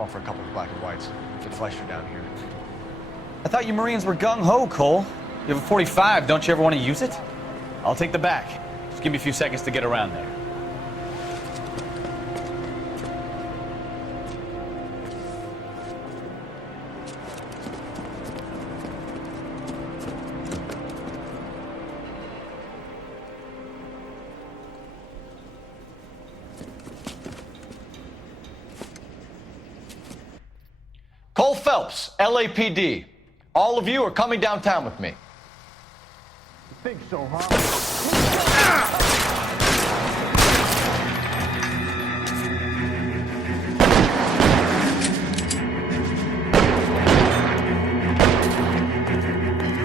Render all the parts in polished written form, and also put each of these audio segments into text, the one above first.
I'll offer a couple of black and whites. Get Fleischer down here. I thought you Marines were gung-ho, Cole. You have a 45, don't you ever want to use it? I'll take the back. Just give me a few seconds to get around there. Coul Felps, LAPD. All of you are coming downtown with me. You think so, huh?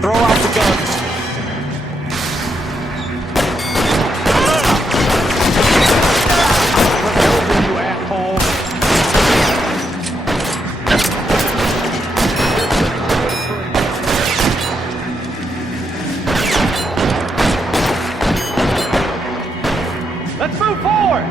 Throw out the guns. Look over, you asshole. Let's move forward!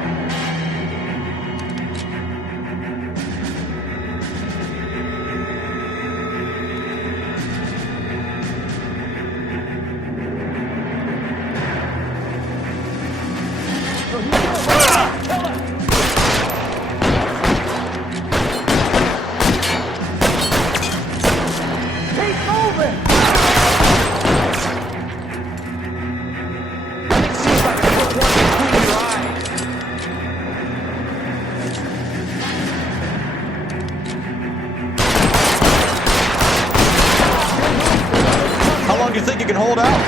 Keep moving! It seems like I put one between your eyes. How long do you think you can hold out?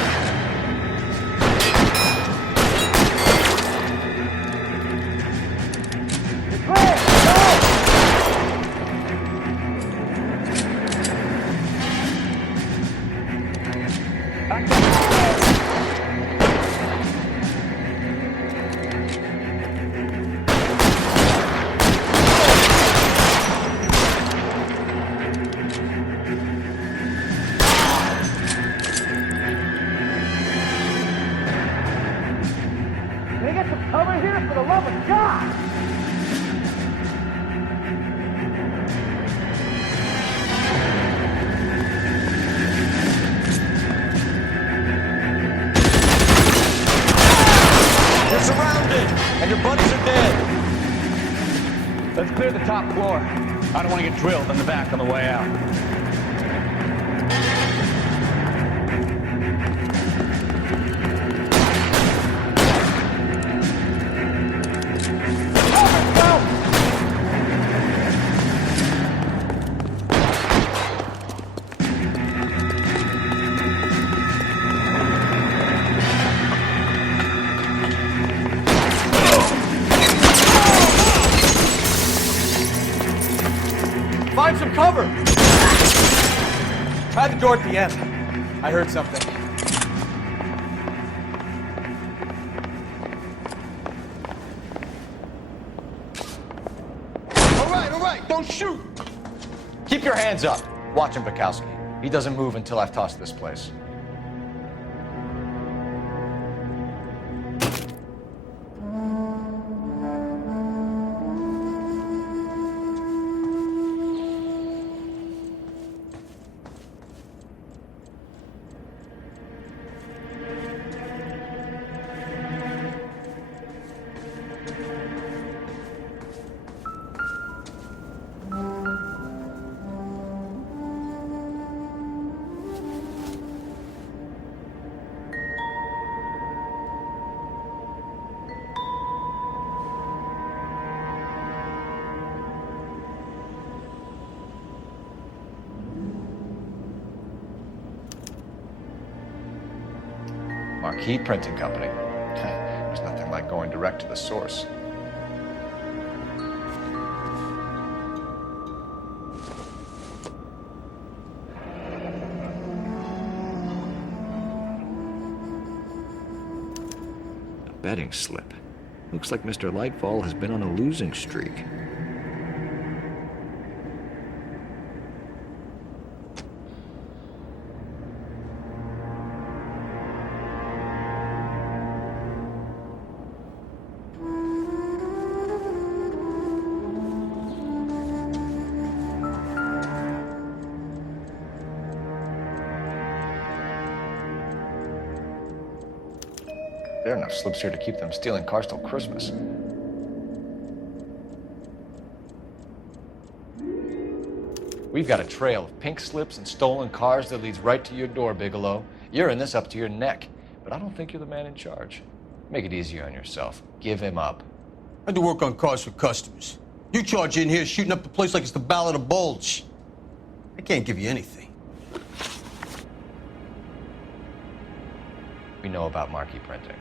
Can I get some cover here for the love of God? You're surrounded, and your buddies are dead. Let's clear the top floor. I don't want to get drilled in the back on the way out. Find some cover. Try the door at the end. I heard something. All right, don't shoot. Keep your hands up. Watch him, Bukowski. He doesn't move until I've tossed this place. Marquee Printing Company. There's nothing like going direct to the source. A betting slip. Looks like Mr. Lightfall has been on a losing streak. There are enough slips here to keep them stealing cars till Christmas. We've got a trail of pink slips and stolen cars that leads right to your door, Bigelow. You're in this up to your neck, but I don't think you're the man in charge. Make it easier on yourself. Give him up. I do work on cars for customers. You charge in here shooting up the place like it's the Ballad of Bulge. I can't give you anything. We know about marquee printing.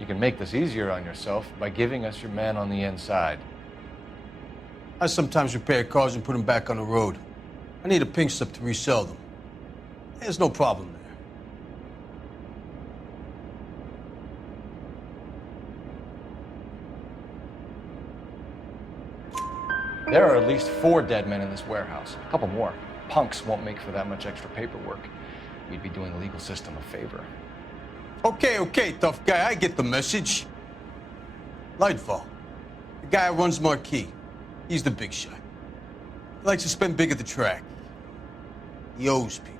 You can make this easier on yourself by giving us your man on the inside. I sometimes repair cars and put them back on the road. I need a pink slip to resell them. There's no problem there. There are at least 4 dead men in this warehouse. A couple more. Punks won't make for that much extra paperwork. We'd be doing the legal system a favor. Okay, tough guy, I get the message. Lightfall, the guy who runs Marquee. He's the big shot. He likes to spend big at the track. He owes people.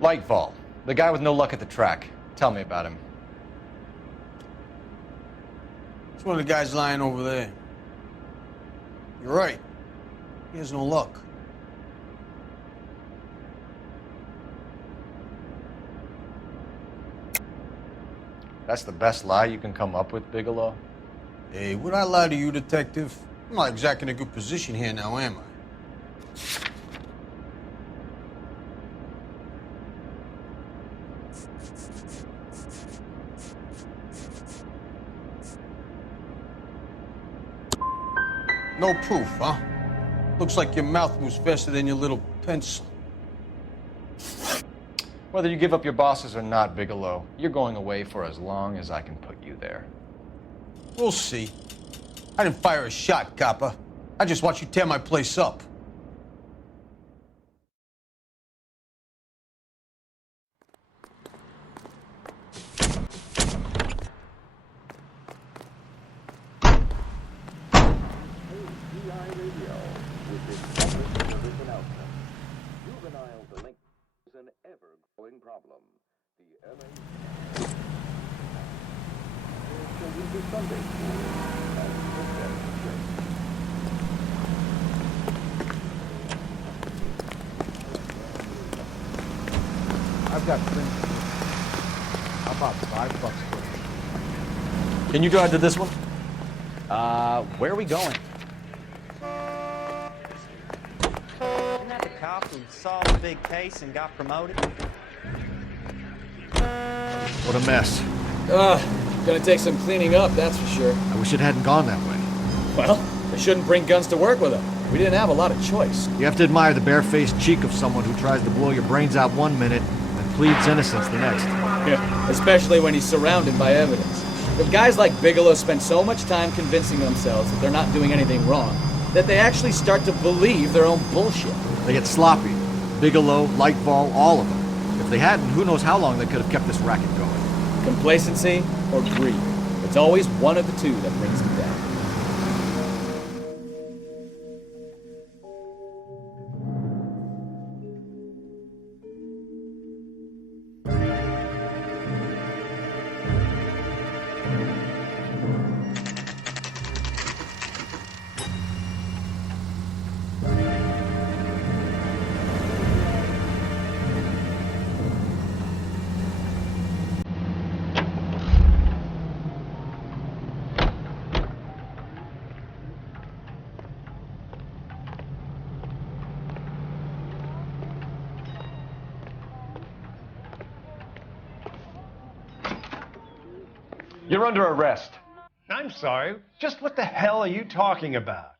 Lightfall, the guy with no luck at the track. Tell me about him. It's one of the guys lying over there. You're right. He has no luck. That's the best lie you can come up with, Bigelow? Hey, would I lie to you, detective? I'm not exactly in a good position here now, am I? No proof, huh? Looks like your mouth moves faster than your little pencil. Whether you give up your bosses or not, Bigelow, you're going away for as long as I can put you there. We'll see. I didn't fire a shot, copper. I just watched you tear my place up. Problem. The L.A. Sunday I've got prints. How about $5 for it? Can you drive to this one? Where are we going? Isn't that the cop who solved the big case and got promoted? What a mess. Gonna take some cleaning up, that's for sure. I wish it hadn't gone that way. Well, they shouldn't bring guns to work with them. We didn't have a lot of choice. You have to admire the barefaced cheek of someone who tries to blow your brains out one minute and pleads innocence the next. Yeah, especially when he's surrounded by evidence. But guys like Bigelow spend so much time convincing themselves that they're not doing anything wrong, that they actually start to believe their own bullshit. They get sloppy. Bigelow, Lightfall, all of them. If they hadn't, who knows how long they could have kept this racket going. Complacency or greed. It's always one of the two that brings them down. You're under arrest. I'm sorry. Just what the hell are you talking about?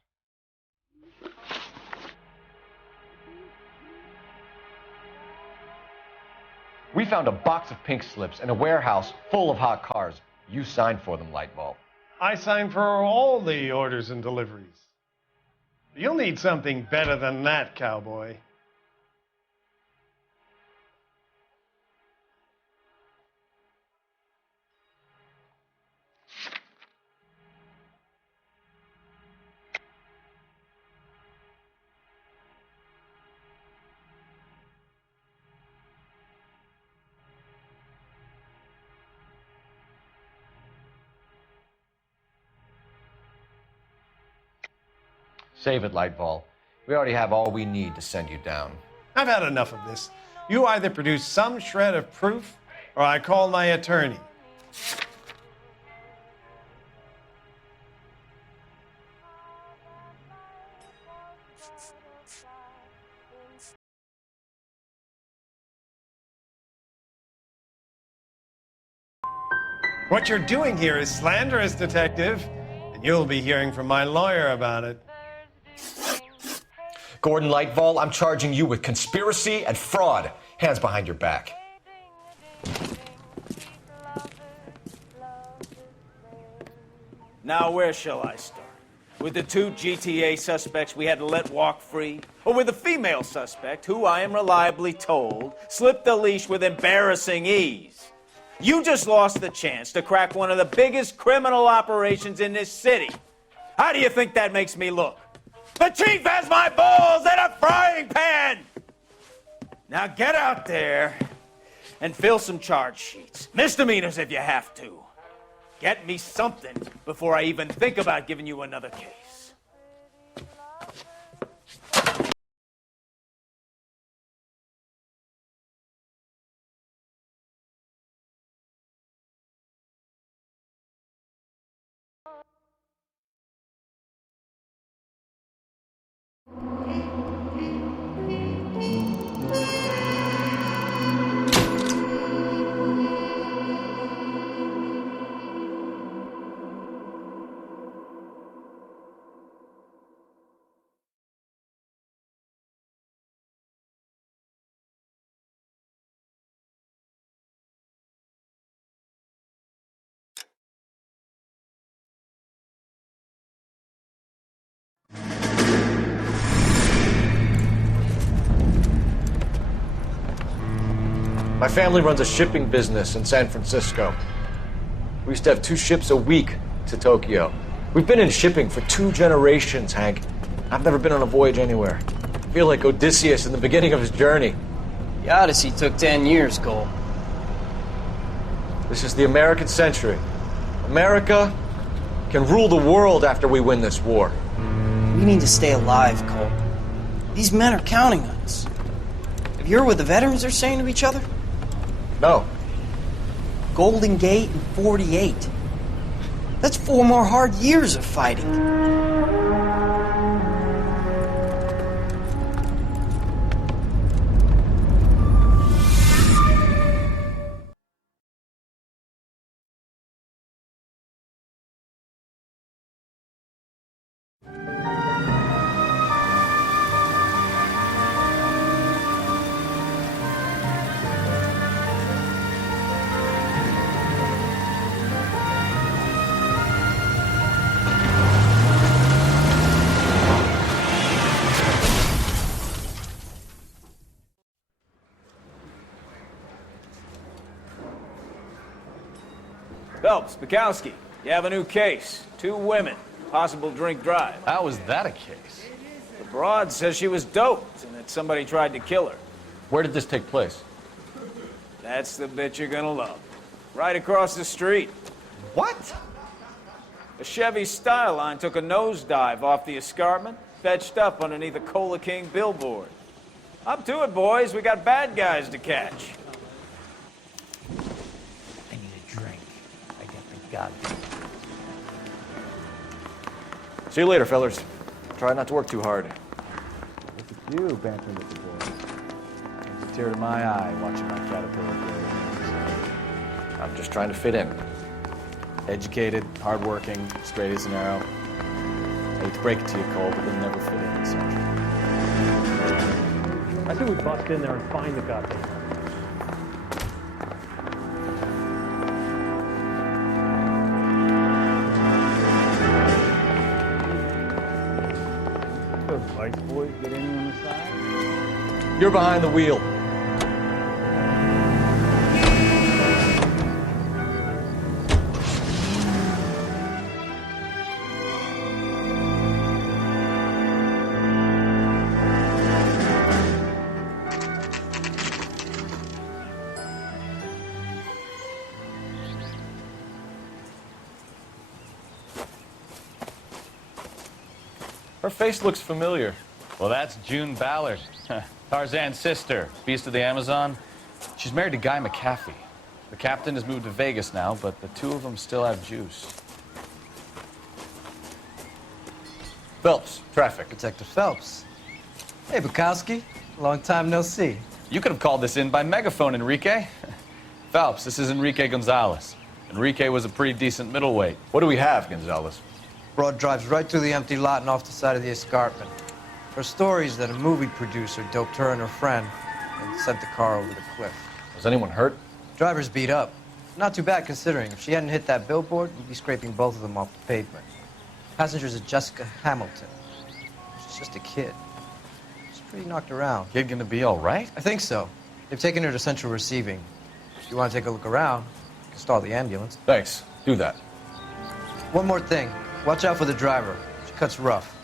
We found a box of pink slips in a warehouse full of hot cars. You signed for them, Lightbulb. I signed for all the orders and deliveries. You'll need something better than that, cowboy. Save it, Lightball. We already have all we need to send you down. I've had enough of this. You either produce some shred of proof, or I call my attorney. What you're doing here is slanderous, Detective, and you'll be hearing from my lawyer about it. Gordon Lightball, I'm charging you with conspiracy and fraud. Hands behind your back. Now, where shall I start? With the 2 GTA suspects we had to let walk free? Or with the female suspect, who I am reliably told slipped the leash with embarrassing ease? You just lost the chance to crack one of the biggest criminal operations in this city. How do you think that makes me look? The chief has my balls in a frying pan! Now get out there and fill some charge sheets. Misdemeanors if you have to. Get me something before I even think about giving you another case. My family runs a shipping business in San Francisco. We used to have 2 ships a week to Tokyo. We've been in shipping for 2 generations, Hank. I've never been on a voyage anywhere. I feel like Odysseus in the beginning of his journey. The Odyssey took 10 years, Cole. This is the American century. America can rule the world after we win this war. We need to stay alive, Cole. These men are counting on us. Have you heard what the veterans are saying to each other? No. Golden Gate and 48. That's 4 more hard years of fighting. Phelps, Bukowski, you have a new case. 2 women, possible drink drive. How was that a case? The broad says she was doped and that somebody tried to kill her. Where did this take place? That's the bit you're gonna love. Right across the street. What? A Chevy Styline took a nosedive off the escarpment, fetched up underneath a Cola King billboard. Up to it, boys. We got bad guys to catch. I need a drink. I get the goddamn. See you later, fellers. Try not to work too hard. Look at you bantering with the boys. Brings a tear to my eye watching my caterpillar grow. I'm just trying to fit in. Educated, hardworking, straight as an arrow. I hate to break it to you, Cole, but they'll never fit in this country. I think we bust in there and find the goddamn. Those vice boys get in on the side? You're behind the wheel. Her face looks familiar. Well, that's June Ballard, Tarzan's sister, beast of the Amazon. She's married to Guy McAfee. The captain has moved to Vegas now, but the two of them still have juice. Phelps, traffic. Detective Phelps. Hey, Bukowski. Long time no see. You could have called this in by megaphone, Enrique. Phelps, this is Enrique Gonzalez. Enrique was a pretty decent middleweight. What do we have, Gonzalez? Broad drives right through the empty lot and off the side of the escarpment. Her story is that a movie producer doped her and her friend and sent the car over the cliff. Was anyone hurt? Driver's beat up. Not too bad considering. If she hadn't hit that billboard, we'd be scraping both of them off the pavement. Passenger's a Jessica Hamilton. She's just a kid. She's pretty knocked around. Kid gonna be all right? I think so. They've taken her to central receiving. If you want to take a look around, you can stall the ambulance. Thanks. Do that. One more thing. Watch out for the driver. She cuts rough.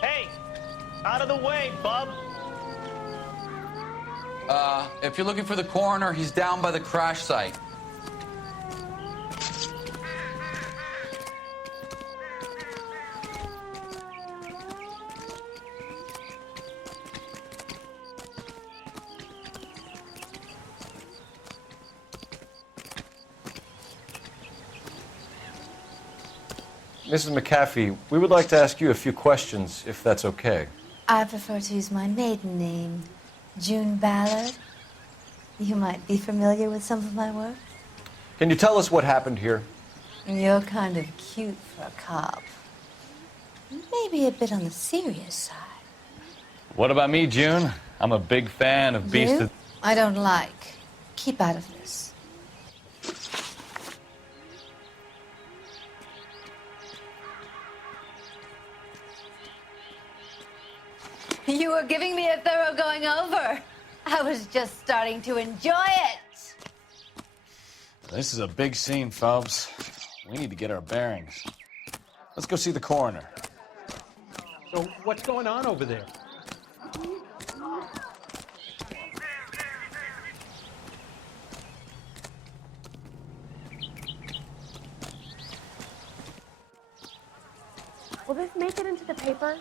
Hey, out of the way, bub. If you're looking for the coroner, he's down by the crash site. Mrs. McAfee, we would like to ask you a few questions, if that's okay. I prefer to use my maiden name, June Ballard. You might be familiar with some of my work. Can you tell us what happened here? You're kind of cute for a cop. Maybe a bit on the serious side. What about me, June? I'm a big fan of Beast You? of... I don't like. Keep out of this. You were giving me a thorough going over. I was just starting to enjoy it. This is a big scene, Phelps. We need to get our bearings. Let's go see the coroner. So what's going on over there? Will this make it into the paper?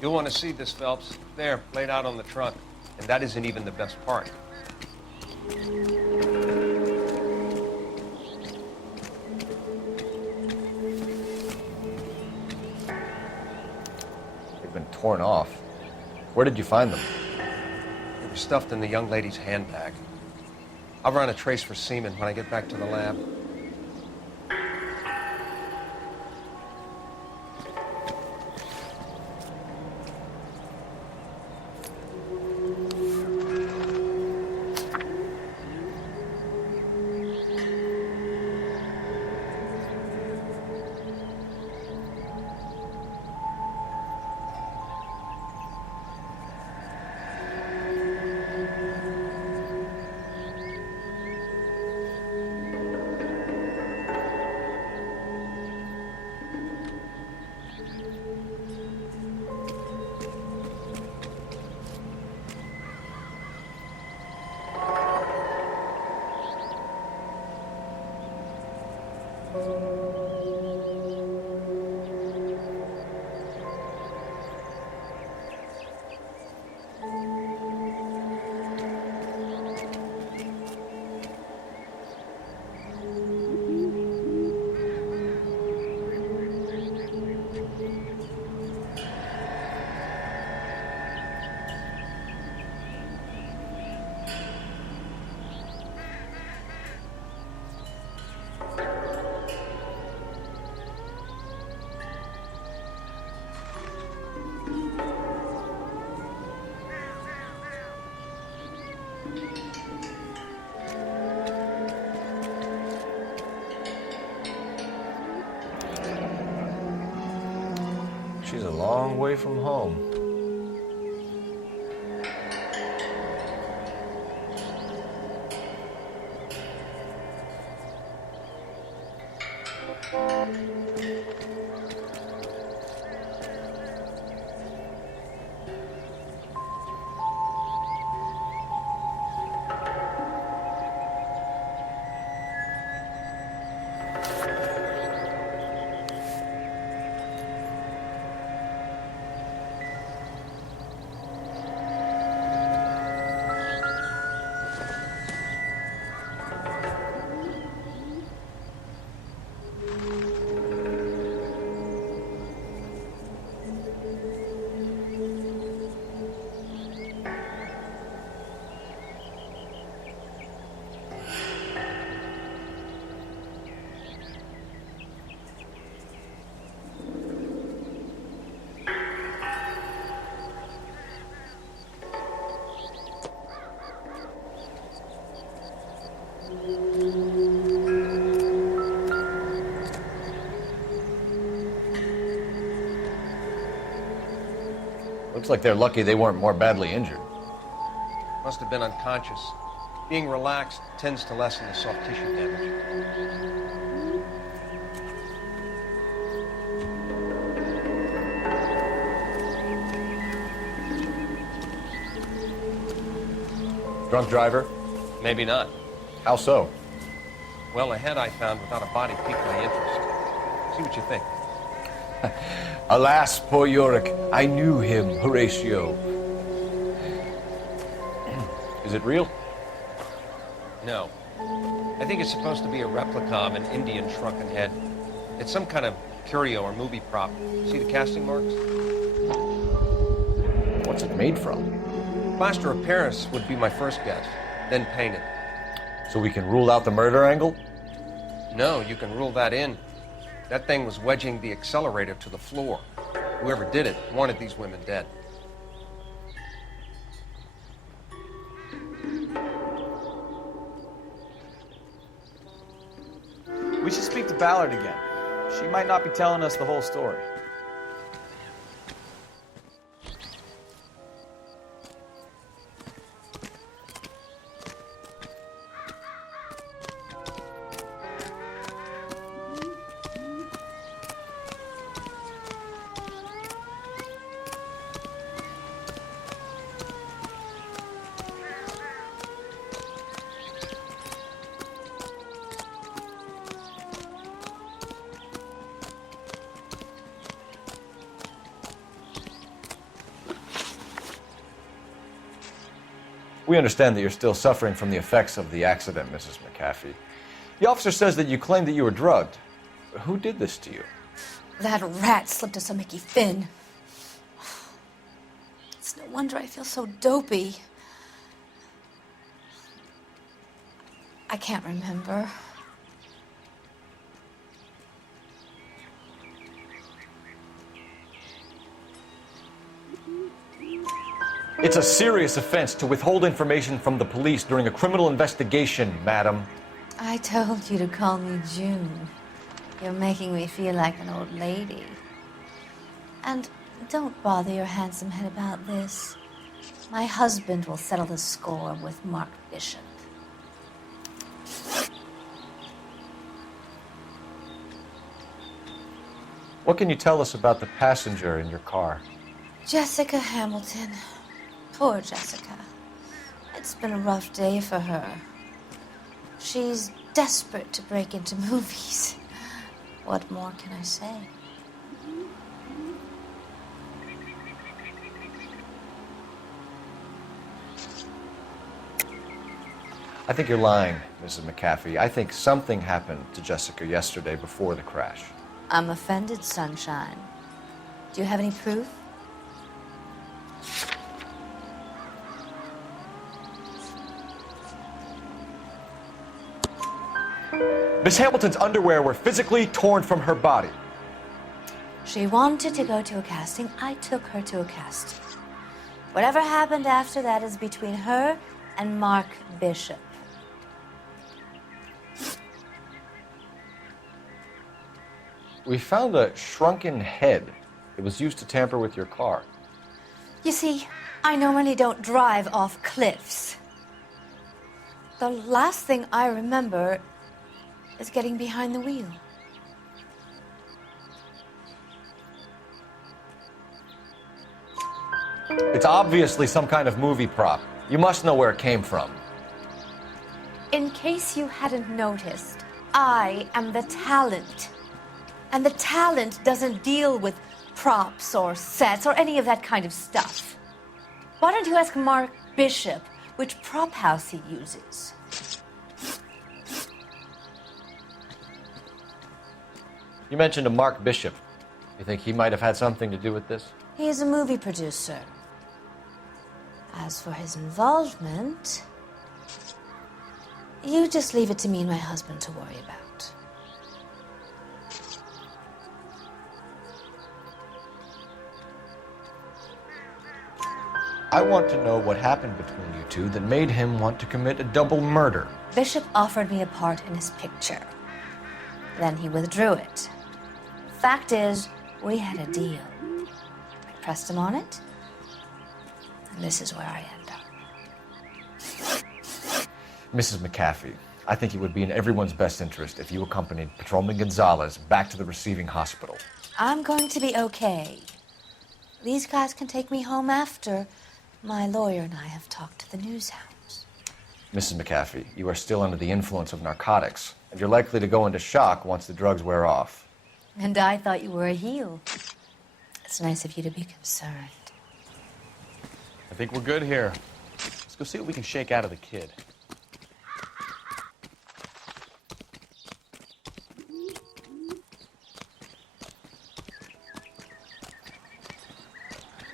You'll want to see this, Phelps. There, laid out on the trunk. And that isn't even the best part. They've been torn off. Where did you find them? They were stuffed in the young lady's handbag. I'll run a trace for semen when I get back to the lab. She's a long way from home. Looks like they're lucky they weren't more badly injured. Must have been unconscious. Being relaxed tends to lessen the soft tissue damage. Drunk driver? Maybe not. How so? Well, a head I found without a body piqued my interest. See what you think. Alas, poor Yorick, I knew him, Horatio. Is it real? No. I think it's supposed to be a replica of an Indian shrunken head. It's some kind of curio or movie prop. See the casting marks? What's it made from? Plaster of Paris would be my first guess, then painted. So we can rule out the murder angle? No, you can rule that in. That thing was wedging the accelerator to the floor. Whoever did it wanted these women dead. We should speak to Ballard again. She might not be telling us the whole story. We understand that you're still suffering from the effects of the accident, Mrs. McAfee. The officer says that you claimed that you were drugged. Who did this to you? That rat slipped us a Mickey Finn. It's no wonder I feel so dopey. I can't remember. It's a serious offense to withhold information from the police during a criminal investigation, madam. I told you to call me June. You're making me feel like an old lady. And don't bother your handsome head about this. My husband will settle the score with Mark Bishop. What can you tell us about the passenger in your car? Jessica Hamilton. Poor Jessica. It's been a rough day for her. She's desperate to break into movies. What more can I say? I think you're lying, Mrs. McAfee. I think something happened to Jessica yesterday before the crash. I'm offended, Sunshine. Do you have any proof? Miss Hamilton's underwear were physically torn from her body. She wanted to go to a casting. I took her to a casting. Whatever happened after that is between her and Mark Bishop. We found a shrunken head It was used to tamper with your car. You see, I normally don't drive off cliffs. The last thing I remember is getting behind the wheel. It's obviously some kind of movie prop. You must know where it came from. In case you hadn't noticed, I am the talent. And the talent doesn't deal with props or sets or any of that kind of stuff. Why don't you ask Mark Bishop which prop house he uses? You mentioned a Mark Bishop. You think he might have had something to do with this? He is a movie producer. As for his involvement, you just leave it to me and my husband to worry about. I want to know what happened between you two that made him want to commit a double murder. Bishop offered me a part in his picture. Then he withdrew it. Fact is, we had a deal. I pressed him on it, and this is where I end up. Mrs. McAfee, I think it would be in everyone's best interest if you accompanied Patrolman Gonzalez back to the receiving hospital. I'm going to be okay. These guys can take me home after my lawyer and I have talked to the news hounds. Mrs. McAfee, you are still under the influence of narcotics, and you're likely to go into shock once the drugs wear off. And I thought you were a heel. It's nice of you to be concerned. I think we're good here. Let's go see what we can shake out of the kid.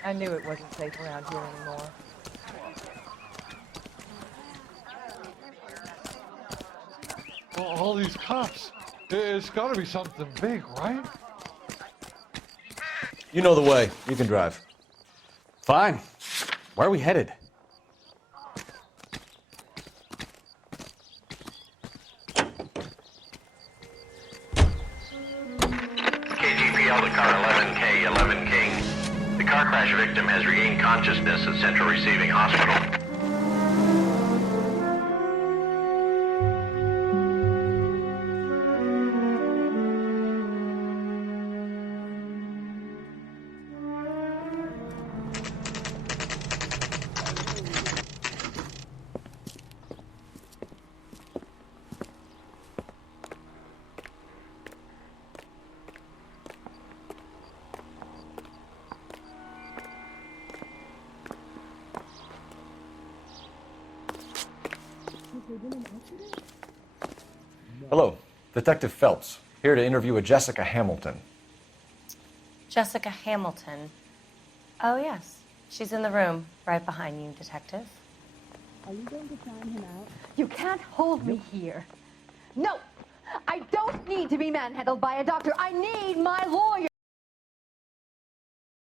I knew it wasn't safe around here anymore. All these cops. It's got to be something big, right? You know the way. You can drive. Fine. Where are we headed? KGPL to car 11K, 11 King. The car crash victim has regained consciousness at Central Receiving Hospital. Hello, Detective Phelps, here to interview a Jessica Hamilton. Jessica Hamilton. Oh, yes. She's in the room, right behind you, Detective. Are you going to sign him out? You can't hold me here. No! I don't need to be manhandled by a doctor. I need my lawyer!